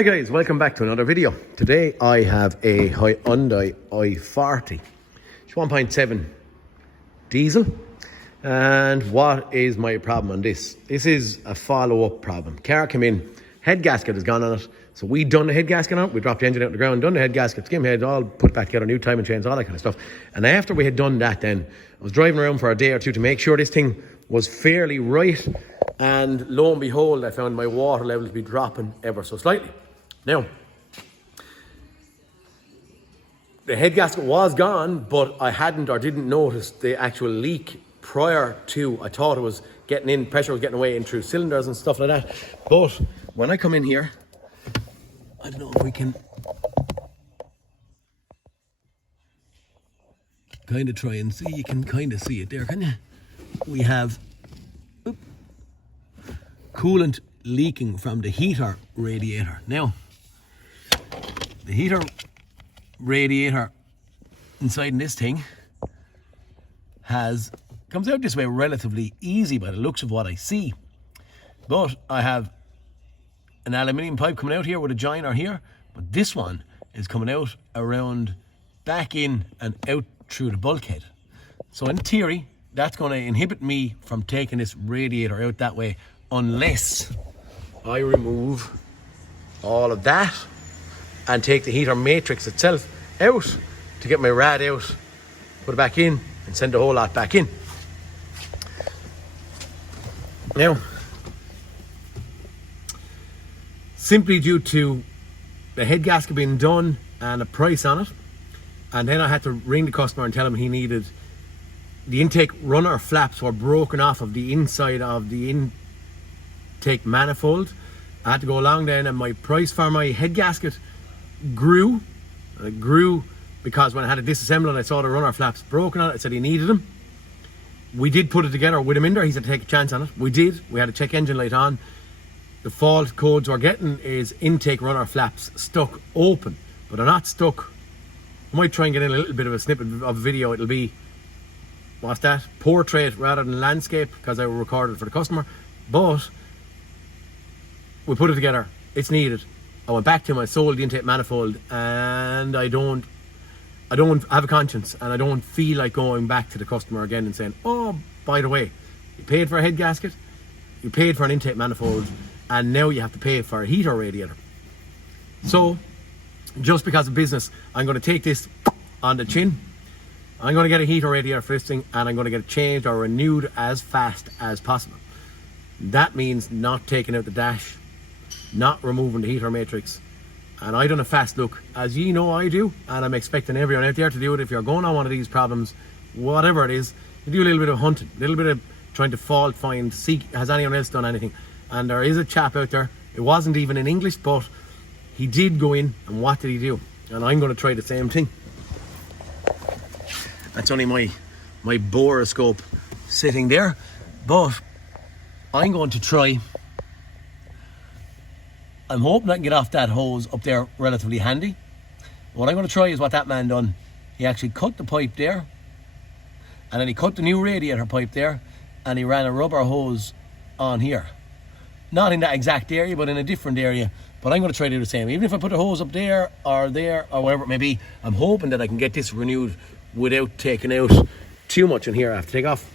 Hi guys, welcome back to another video. Today I have a Hyundai i40. It's 1.7 diesel. And what is my problem on this? This is a follow-up problem. Car came in, head gasket has gone on it. So we done the head gasket on it, we dropped the engine out on the ground, done the head gasket, skim head, all put back together, new timing chains, all that kind of stuff. And after we had done that then, I was driving around for a day or two to make sure this thing was fairly right. And lo and behold, I found my water level to be dropping ever so slightly. Now, the head gasket was gone, but I hadn't or didn't notice the actual leak prior to. I thought it was getting in, pressure was getting away in through cylinders and stuff like that. But when I come in here, I don't know if we can kind of try and see. You can kind of see it there, can you? We have coolant leaking from the heater radiator. Now, the heater radiator inside this thing comes out this way relatively easy by the looks of what I see. But I have an aluminium pipe coming out here with a joiner here, but this one is coming out around back in and out through the bulkhead. So in theory, that's going to inhibit me from taking this radiator out that way unless I remove all of that and take the heater matrix itself out to get my rad out, put it back in and send the whole lot back in. Now, simply due to the head gasket being done and a price on it, and then I had to ring the customer and tell him he needed the intake runner flaps were broken off of the inside of the intake manifold. I had to go along then, and my price for my head gasket grew. And it grew because when I had to disassemble and I saw the runner flaps broken on it, I said he needed them. We did put it together with him in there. He said to take a chance on it. We did. We had a check engine light on. The fault codes we're getting is intake runner flaps stuck open, but they're not stuck. I might try and get in a little bit of a snippet of a video. It'll be, what's that? Portrait rather than landscape, because I recorded for the customer. But we put it together. It's needed. I went back to him, I sold the intake manifold, and I don't have a conscience, and I don't feel like going back to the customer again and saying, oh, by the way, you paid for a head gasket, you paid for an intake manifold, and now you have to pay for a heater radiator. So, just because of business, I'm going to take this on the chin. I'm going to get a heater radiator for this thing, and I'm going to get it changed or renewed as fast as possible. That means not taking out the dash, not removing the heater matrix. And I done a fast look, as you know I do, and I'm expecting everyone out there to do it. If you're going on one of these problems, whatever it is, you do a little bit of hunting, a little bit of trying to fault find, see has anyone else done anything. And there is a chap out there, it wasn't even in English, but he did go in, and what did he do? And I'm going to try the same thing. That's only my boroscope sitting there, but I'm going to try. I'm hoping I can get off that hose up there relatively handy. What I'm going to try is what that man done. He actually cut the pipe there, and then he cut the new radiator pipe there, and he ran a rubber hose on here. Not in that exact area, but in a different area. But I'm going to try to do the same. Even if I put a hose up there or whatever it may be, I'm hoping that I can get this renewed without taking out too much in here. I have to take off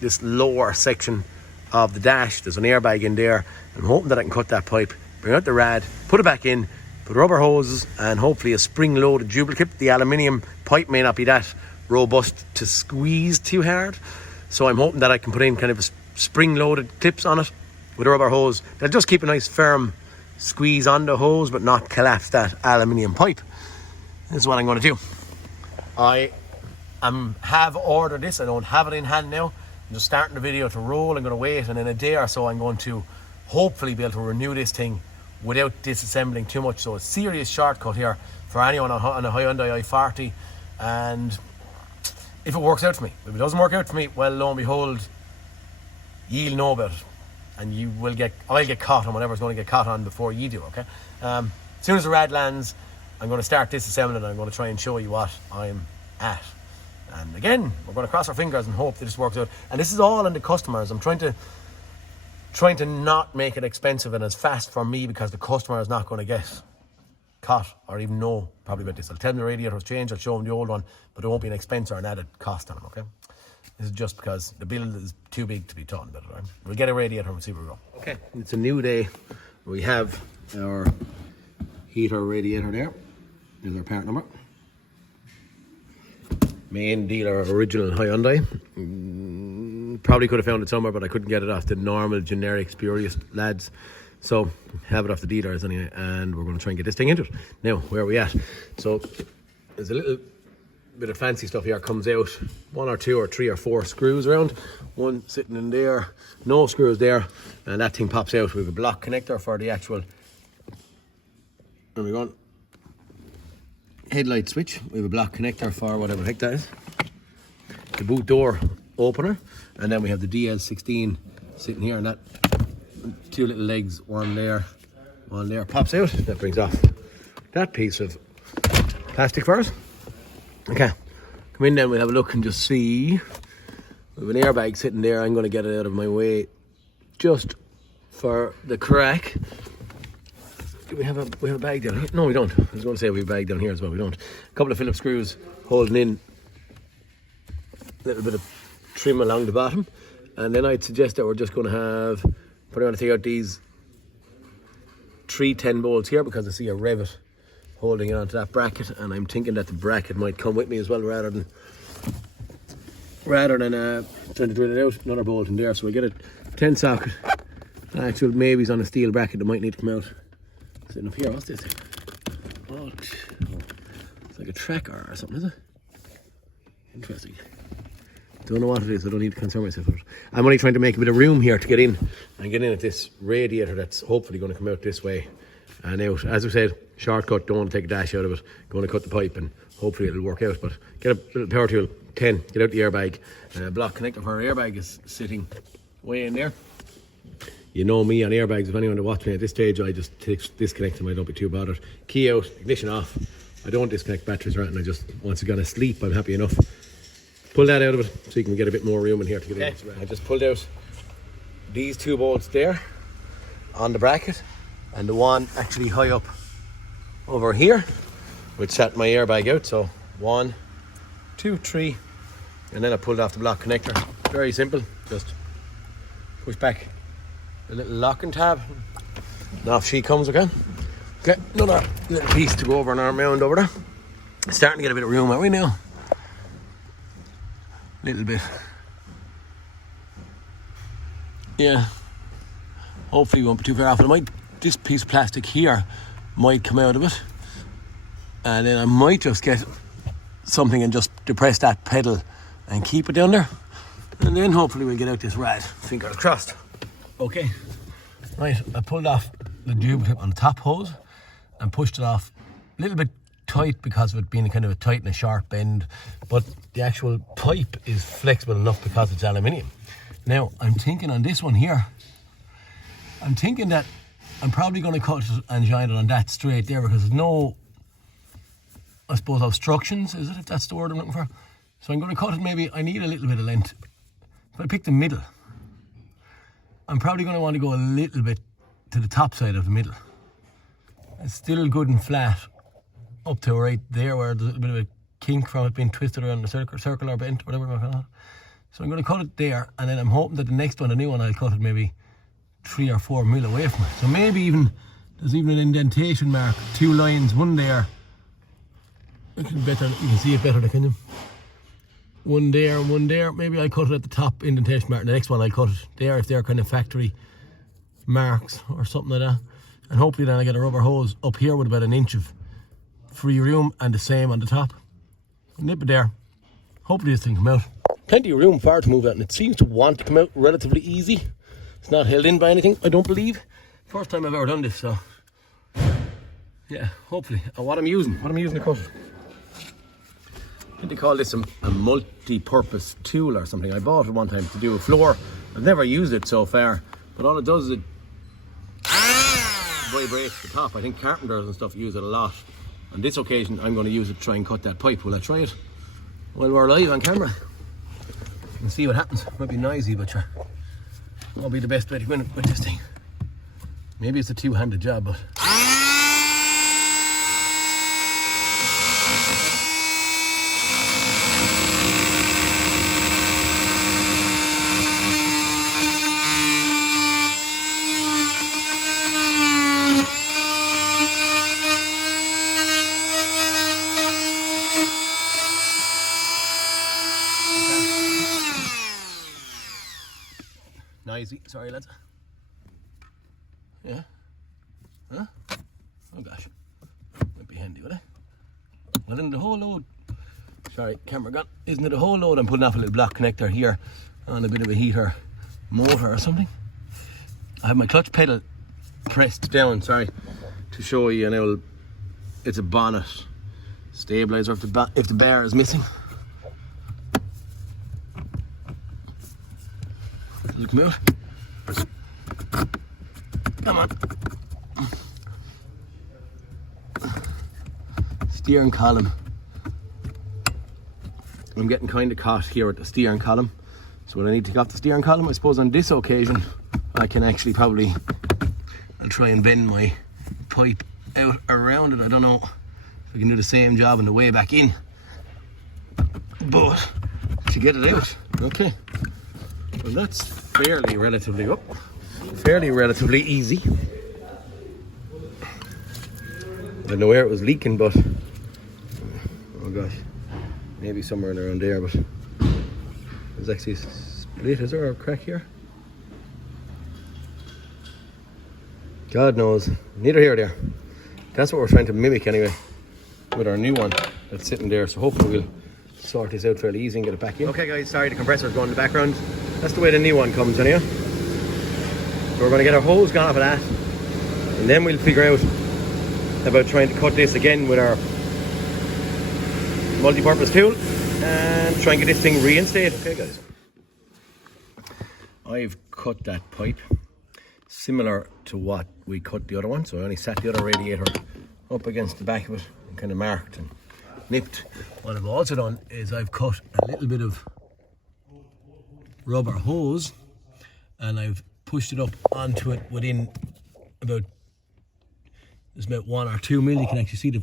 this lower section of the dash. There's an airbag in there. I'm hoping that I can cut that pipe, bring out the rad, put it back in, put rubber hoses and hopefully a spring-loaded duplicate. The aluminium pipe may not be that robust to squeeze too hard, so I'm hoping that I can put in kind of a spring-loaded clips on it with a rubber hose. They'll just keep a nice firm squeeze on the hose but not collapse that aluminium pipe. This is what I'm going to do. I have ordered this. I don't have it in hand now. I'm just starting the video to roll. I'm going to wait, and in a day or so I'm going to hopefully be able to renew this thing without disassembling too much. So a serious shortcut here for anyone on a Hyundai i40. And if it works out for me, if it doesn't work out for me, well, lo and behold, you'll know about it, and I'll get caught on whatever's going to get caught on before you do. Okay. As soon as the rad lands, I'm going to start disassembling, and I'm going to try and show you what I'm at. And again, we're going to cross our fingers and hope that this works out. And this is all on the customers. I'm trying to trying to not make it expensive and as fast for me, because the customer is not going to get caught or even know probably about this. I'll tell them the radiator's changed, I'll show them the old one, but there won't be an expense or an added cost on them, okay? This is just because the bill is too big to be talking about it, right? We'll get a radiator and we'll see where we go. Okay, it's a new day. We have our heater radiator there. There's our part number. Main dealer, original Hyundai. Probably could have found it somewhere, but I couldn't get it off the normal generic spurious lads. So have it off the dealers anyway, and we're going to try and get this thing into it. Now, where are we at? So there's a little bit of fancy stuff here. Comes out 1 or 2 or 3 or 4 screws around. One sitting in there, no screws there, and that thing pops out. We have a block connector for the actual, there we go, headlight switch. We have a block connector for whatever the heck that is. The boot door opener, and then we have the DL16 sitting here, and that 2 little legs, one there pops out. That brings off that piece of plastic for us. Okay, come in then, we'll have a look and just see. We have an airbag sitting there. I'm going to get it out of my way just for the crack. Do we have a bag down here? No, we don't. I was going to say we have a bag down here as well. We don't. A couple of Phillips screws holding in a little bit of trim along the bottom, and then I'd suggest that we're just going to have, probably want to take out these 3 10 bolts here, because I see a rivet holding it onto that bracket, and I'm thinking that the bracket might come with me as well, rather than trying to drill it out. Another bolt in there, so we get a 10 socket. Actual maybe it's on a steel bracket that might need to come out. Sitting up here, what's this? Oh, it's like a tracker or something, is it? Interesting. Don't know what it is, I don't need to concern myself with it. I'm only trying to make a bit of room here to get in and get in at this radiator that's hopefully going to come out this way and out. As I said, shortcut, don't want to take a dash out of it. Going to cut the pipe and hopefully it'll work out. But get a little power tool, 10, get out the airbag. Block connector for our airbag is sitting way in there. You know me on airbags, if anyone to watch me at this stage, I just disconnect them, I don't be too bothered. Key out, ignition off. I don't disconnect batteries or anything, I just, once it's gone to sleep, I'm happy enough. Pull that out of it so you can get a bit more room in here to get in. I just pulled out these 2 bolts there on the bracket, and the one actually high up over here, which set my airbag out. So 1, 2, 3, and then I pulled off the block connector. Very simple, just push back the little locking tab, and off she comes. Okay, another little piece to go over and arm around over there. Starting to get a bit of room, aren't we now? Little bit. Yeah. Hopefully we won't be too far off. This piece of plastic here might come out of it. And then I might just get something and just depress that pedal and keep it down there. And then hopefully we'll get out this rad. Fingers crossed. Okay. Right, I pulled off the tube tip on the top hose and pushed it off a little bit tight because of it being kind of a tight and a sharp bend, but the actual pipe is flexible enough because it's aluminium. Now I'm thinking on this one here, I'm thinking that I'm probably going to cut it and join it on that straight there, because there's no, I suppose, obstructions, is it, if that's the word I'm looking for? So I'm going to cut it, maybe I need a little bit of length. If I pick the middle, I'm probably going to want to go a little bit to the top side of the middle. It's still good and flat up to right there where there's a little bit of a kink from it being twisted around the circle or bent, whatever we're going to call it. So I'm going to cut it there, and then I'm hoping that the next one, the new one, I'll cut it maybe 3 or 4 mil away from it. So maybe even, there's even an indentation mark, 2 lines, one there. Better, you can see it better, can you? One there, one there. Maybe I'll cut it at the top indentation mark. The next one I'll cut it there if they're kind of factory marks or something like that. And hopefully then I get a rubber hose up here with about 1 inch of free room, and the same on the top. Nip it there. Hopefully this thing come out. Plenty of room for it to move out, and it seems to want to come out relatively easy. It's not held in by anything, I don't believe. First time I've ever done this, so yeah, hopefully. What I'm using to cut it. I think they call this a multi-purpose tool or something. I bought it one time to do a floor. I've never used it so far, but all it does is it vibrates the top. I think carpenters and stuff use it a lot. On this occasion, I'm going to use it to try and cut that pipe. Will I try it while we're live on camera? And see what happens. Might be noisy, but sure. Won't be the best way to win it with this thing. Maybe it's a two-handed job, but noisy. Sorry, lads. Yeah. Huh? Oh gosh. Might be handy, would it? Well, then the whole load. Sorry, camera gone. Isn't it a whole load? I'm putting off a little block connector here on a bit of a heater motor or something. I have my clutch pedal pressed down. Sorry, to show you. Now it's a bonnet stabilizer if the bar is missing. Look, move. Come on. Steering column. I'm getting kind of caught here at the steering column. So when I need to get off the steering column, I suppose on this occasion, I can actually I'll try and bend my pipe out around it. I don't know if I can do the same job on the way back in. But to get it out, okay. Well, that's fairly relatively easy. I don't know where it was leaking, but oh gosh, maybe somewhere around there. But there's actually a split. Is there a crack here? God knows. Neither here or there. That's what we're trying to mimic anyway with our new one that's sitting there. So hopefully we'll sort this out fairly easy and get it back in. Okay guys, sorry, the compressor's going in the background. That's the way the new one comes anyway. So we're going to get our hose gone off of that, and then we'll figure out about trying to cut this again with our multi-purpose tool and try and get this thing reinstated. Okay guys, I've cut that pipe similar to what we cut the other one, so I only sat the other radiator up against the back of it and kind of marked and nipped. What I've also done is I've cut a little bit of rubber hose and I've pushed it up onto it within about 1 or 2 mil. You can actually see the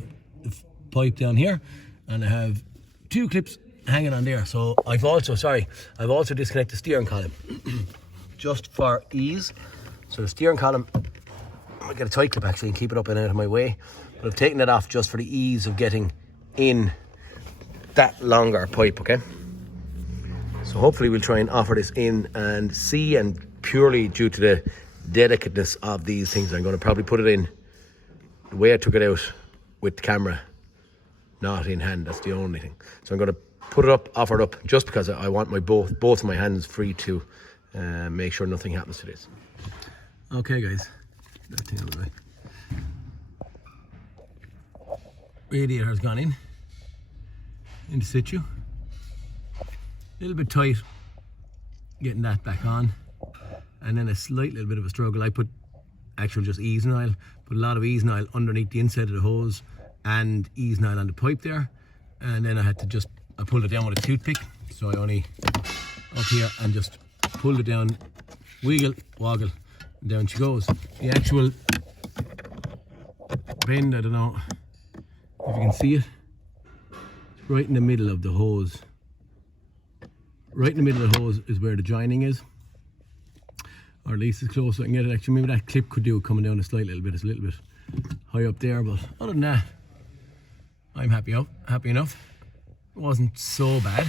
pipe down here, and I have 2 clips hanging on there. So I've also disconnected the steering column just for ease. So the steering column, I might get a tight clip actually and keep it up and out of my way, but I've taken it off just for the ease of getting in that longer pipe. Okay, so hopefully we'll try and offer this in and see, and purely due to the delicateness of these things, I'm going to probably put it in the way I took it out with the camera not in hand. That's the only thing. So I'm going to put it up, offer it up, just because I want my both of my hands free to make sure nothing happens to this. Okay guys, that thing out of the way. Radiator's gone in situ. A little bit tight getting that back on, and then a slight little bit of a struggle. I put actual just easing oil, put a lot of easing oil underneath the inside of the hose and easing oil on the pipe there, and then I pulled it down with a toothpick. So I only up here and just pulled it down, wiggle, woggle, and down she goes. The actual bend, I don't know if you can see it, it's right in the middle of the hose. Right in the middle of the hose is where the joining is, or at least as close as I can get it. Actually, maybe that clip could do coming down a slight little bit. It's a little bit high up there, but other than that, I'm happy enough. It wasn't so bad.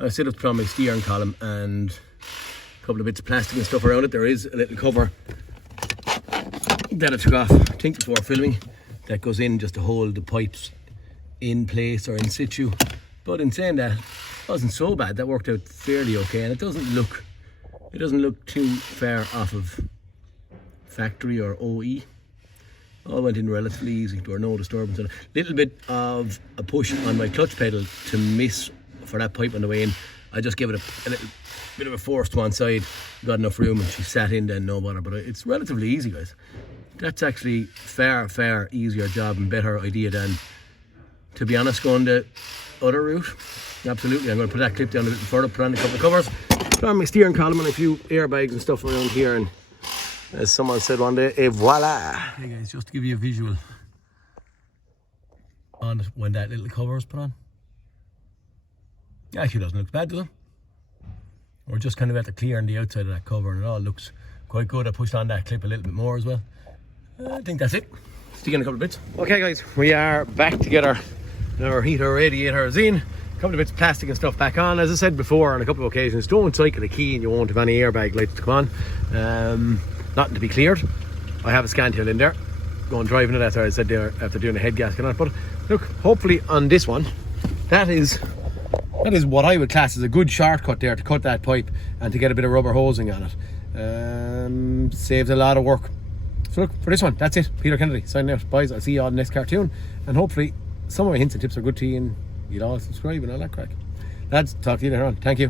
I still have to put on my steering column and a couple of bits of plastic and stuff around it. There is a little cover that I took off, I think before filming, that goes in just to hold the pipes in place or in situ. But in saying that, it wasn't so bad. That worked out fairly okay, and it doesn't look too far off of factory or OE. All went in relatively easy. There were no disturbance. A little bit of a push on my clutch pedal to miss for that pipe on the way in. I just gave it a little bit of a force to one side, got enough room, and she sat in then, no bother. But it's relatively easy, guys. That's actually far easier job and better idea than, to be honest, going the other route. Absolutely. I'm going to put that clip down a little further, put on a couple of covers, put put on my steering column and a few airbags and stuff around here, and as someone said one day, et voila. Hey guys, just to give you a visual on it when that little cover is put on. Actually doesn't look bad, does it? We're just kind of at the clearing the outside of that cover, and it all looks quite good. I pushed on that clip a little bit more as well. I think that's it. See you in a couple of bits. Okay guys, we are back to get our heater radiators in. A couple of bits of plastic and stuff back on. As I said before on a couple of occasions, don't cycle a key and you won't have any airbag lights to come on. Nothing to be cleared. I have a scan-tail in there. Going driving it, as I said there, after doing a head gasket on it. But look, hopefully on this one, that is what I would class as a good shortcut there to cut that pipe and to get a bit of rubber hosing on it. Saves a lot of work. So look, for this one, that's it. Peter Kennedy signing out. Boys, I'll see you all in the next cartoon. And hopefully some of my hints and tips are good to you and you'll all subscribe and all that crack. Lads, talk to you later on. Thank you.